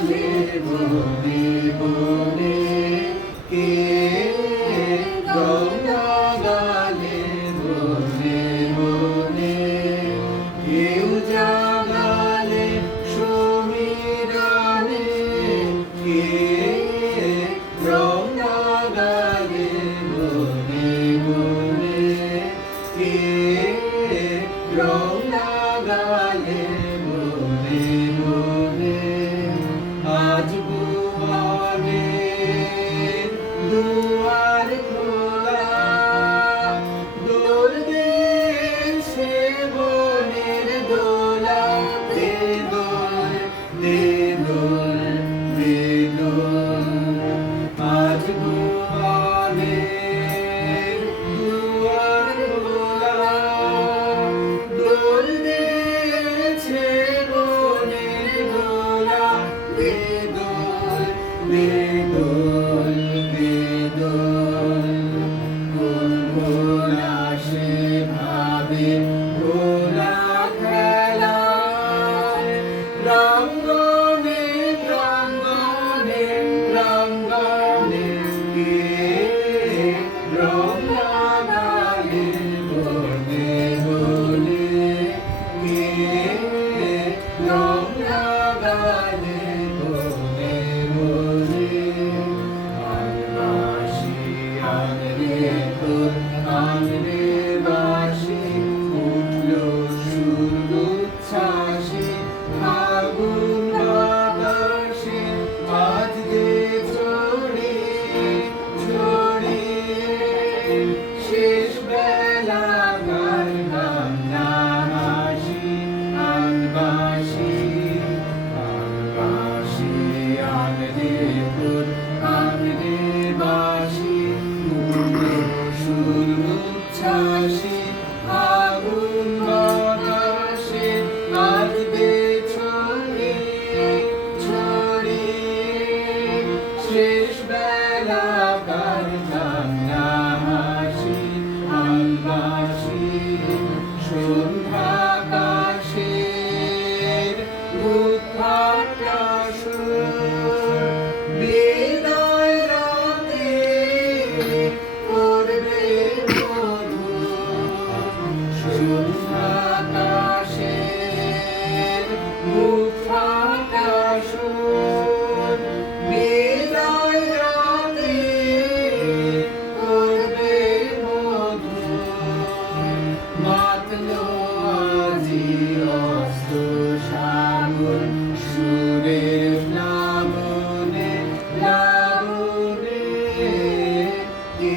বনে বনে কে গঙ্গা গালে বনে বনে কেউ জাগালে সমীরণে কে গঙ্গা গালে বনে বনে কে গঙ্গা গালে বনে বনে আজ ভুবনের দুয়ার খোলা দোল দিয়েছে বনের দোলা দে দোল দে দোল দে দোল আজ ভুবনের দুয়ার খোলা দোল দিয়েছে বনের দোলা দে দোল দে দোল দে দোল কোন ভোলা সে ভাবে ভোলা খেলা রঙ্গনে রঙ্গনে রঙ্গনে কে রং লাগালে বনে বনে কে রং লাগালে বনে বনে আনবাসী আনরে তোর আনরে বাসি উঠলো সুর উচ্ছ্বাসে ফাগুন বাতাসে আজ যে ছড়িয়ে ছড়িয়ে শেষ বেলা গান বাংলা হাসি আনবাসী আনবাসী আনরে তোর আনরে বাসি উঠলো সুর উচ্ছ্বাসে ফাগুন বাতাসে আজ যে ছড়িয়ে ছড়িয়ে শেষ বেলা গান বাংলা হাসি আনবাসী সন্ধ্যাকাশের উদ্ভাটা সুর বিদায় রাতে করবে মধুর সন্ধ্যাকাশের উদ্ভাটা সুর বিদায় রাতে করবে মধুর মাতলো আজি অস্ত সাগর সুরের প্লাবনে প্লাবনে কে